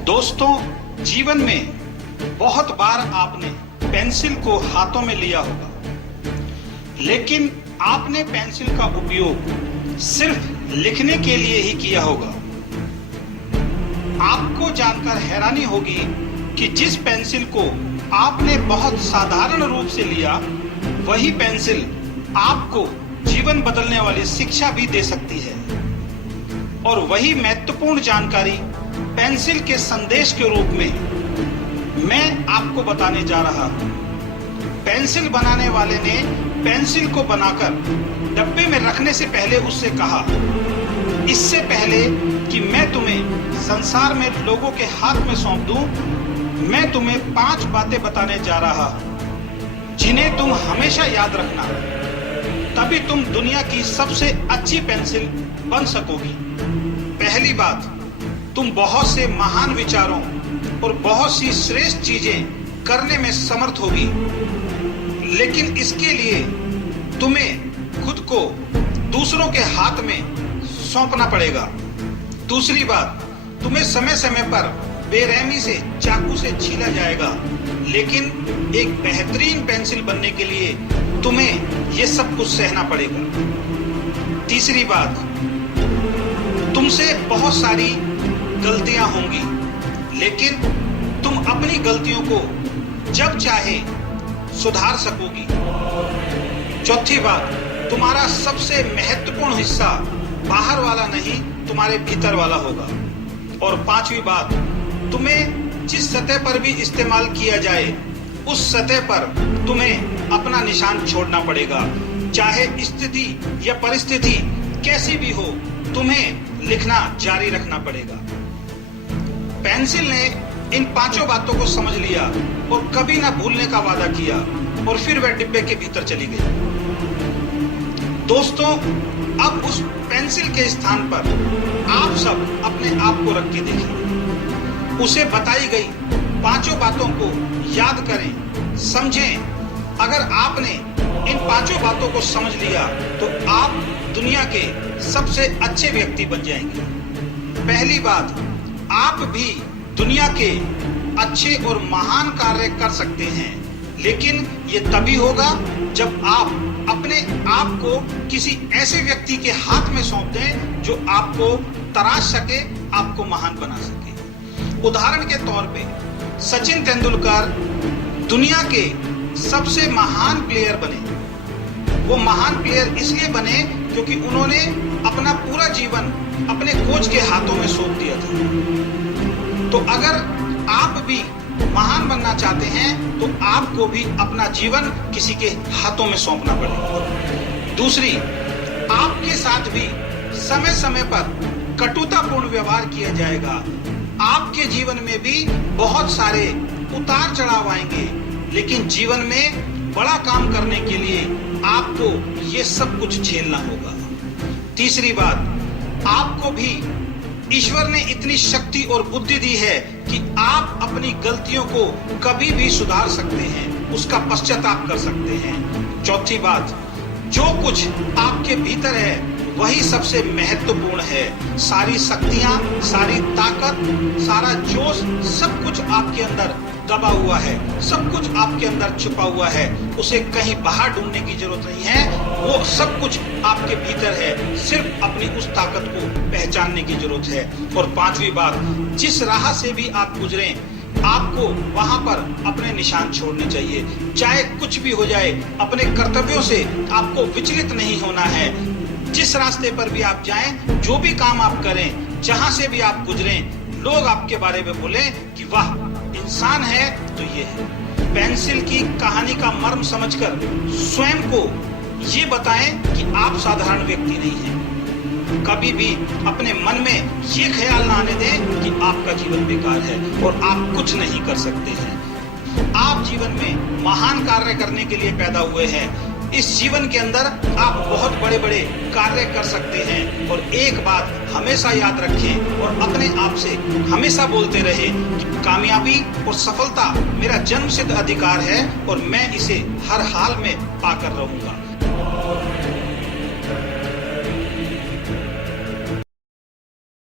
दोस्तों, जीवन में बहुत बार आपने पेंसिल को हाथों में लिया होगा, लेकिन आपने पेंसिल का उपयोग सिर्फ लिखने के लिए ही किया होगा। आपको जानकर हैरानी होगी कि जिस पेंसिल को आपने बहुत साधारण रूप से लिया, वही पेंसिल आपको जीवन बदलने वाली शिक्षा भी दे सकती है। और वही महत्वपूर्ण जानकारी पेंसिल के संदेश के रूप में मैं आपको बताने जा रहा हूं। पेंसिल बनाने वाले ने पेंसिल को बनाकर डब्बे में रखने से पहले उससे कहा, इससे पहले कि मैं तुम्हें संसार में लोगों के हाथ में सौंप दूं, मैं तुम्हें 5 बातें बताने जा रहा हूं जिन्हें तुम हमेशा याद रखना, तभी तुम दुनिया की सबसे अच्छी पेंसिल बन सकोगी। पहली बात, तुम बहुत से महान विचारों और बहुत सी श्रेष्ठ चीजें करने में समर्थ होगी, लेकिन इसके लिए तुम्हें खुद को दूसरों के हाथ में सौंपना पड़ेगा। दूसरी बात, तुम्हें समय समय पर बेरहमी से चाकू से छीला जाएगा, लेकिन एक बेहतरीन पेंसिल बनने के लिए तुम्हें यह सब कुछ सहना पड़ेगा। तीसरी बात, तुमसे बहुत सारी गलतियां होंगी, लेकिन तुम अपनी गलतियों को जब चाहे सुधार सकोगी। चौथी बात, तुम्हारा सबसे महत्वपूर्ण हिस्सा बाहर वाला नहीं, तुम्हारे भीतर वाला होगा। और पांचवी बात, तुम्हें जिस सतह पर भी इस्तेमाल किया जाए, उस सतह पर तुम्हें अपना निशान छोड़ना पड़ेगा। चाहे स्थिति या परिस्थिति कैसी भी हो, तुम्हें लिखना जारी रखना पड़ेगा। पेंसिल ने इन 5 बातों को समझ लिया और कभी ना भूलने का वादा किया, और फिर वह डिब्बे के भीतर चली गई। दोस्तों, अब उस पेंसिल के स्थान पर आप सब अपने आप को रख के देखिए। उसे बताई गई 5 बातों को याद करें, समझें। अगर आपने इन 5 बातों को समझ लिया तो आप दुनिया के सबसे अच्छे व्यक्ति बन जाएंगे। पहली बात, आप भी दुनिया के अच्छे और महान कार्य कर सकते हैं, लेकिन ये तभी होगा जब आप अपने आप को किसी ऐसे व्यक्ति के हाथ में सौंप दें जो आपको तराश सके, आपको महान बना सके। उदाहरण के तौर पे सचिन तेंदुलकर दुनिया के सबसे महान प्लेयर बने। वो महान प्लेयर इसलिए बने क्योंकि उन्होंने अपना पूरा जीवन अपने कोच के हाथों में सौंप दिया था। तो अगर आप भी महान बनना चाहते हैं तो आपको भी अपना जीवन किसी के हाथों में सौंपना पड़ेगा। दूसरी, आपके साथ भी समय समय पर कटुतापूर्ण व्यवहार किया जाएगा। आपके जीवन में भी बहुत सारे उतार चढ़ाव आएंगे, लेकिन जीवन में बड़ा काम करने के लिए आपको ये सब कुछ झेलना होगा। तीसरी बात, आपको भी ईश्वर ने इतनी शक्ति और बुद्धि दी है कि आप अपनी गलतियों को कभी भी सुधार सकते हैं, उसका पश्चाताप कर सकते हैं। चौथी बात, जो कुछ आपके भीतर है वही सबसे महत्वपूर्ण है। सारी शक्तियां, सारी ताकत, सारा जोश, सब कुछ आपके अंदर दबा हुआ है, सब कुछ आपके अंदर छुपा हुआ है। उसे कहीं बाहर ढूंढने की जरूरत नहीं है, वो सब कुछ आपके भीतर है। सिर्फ अपनी उस ताकत को पहचानने की जरूरत है। और पांचवी बात, जिस राह से भी आप गुजरें, आपको वहां पर अपने निशान छोड़ने चाहिए। चाहे कुछ भी हो जाए, अपने कर्तव्यों से आपको विचलित नहीं होना है। जिस रास्ते पर भी आप जाएं, जो भी काम आप करें, जहां से भी आप गुजरें, लोग आपके बारे में बोलें कि वाह, इंसान है तो ये है। पेंसिल की कहानी का मर्म समझकर स्वयं को ये बताएं कि आप साधारण व्यक्ति नहीं हैं। कभी भी अपने मन में ये ख्याल ना आने दें कि आपका जीवन बेकार है और आप कुछ नहीं कर सकते हैं। आप जीवन में महान कार्य करने के लिए पैदा हुए हैं। इस जीवन के अंदर आप बहुत बड़े बड़े कार्य कर सकते हैं। और एक बात हमेशा याद रखें और अपने आप से हमेशा बोलते रहे कि कामयाबी और सफलता मेरा जन्मसिद्ध अधिकार है और मैं इसे हर हाल में पाकर रहूंगा।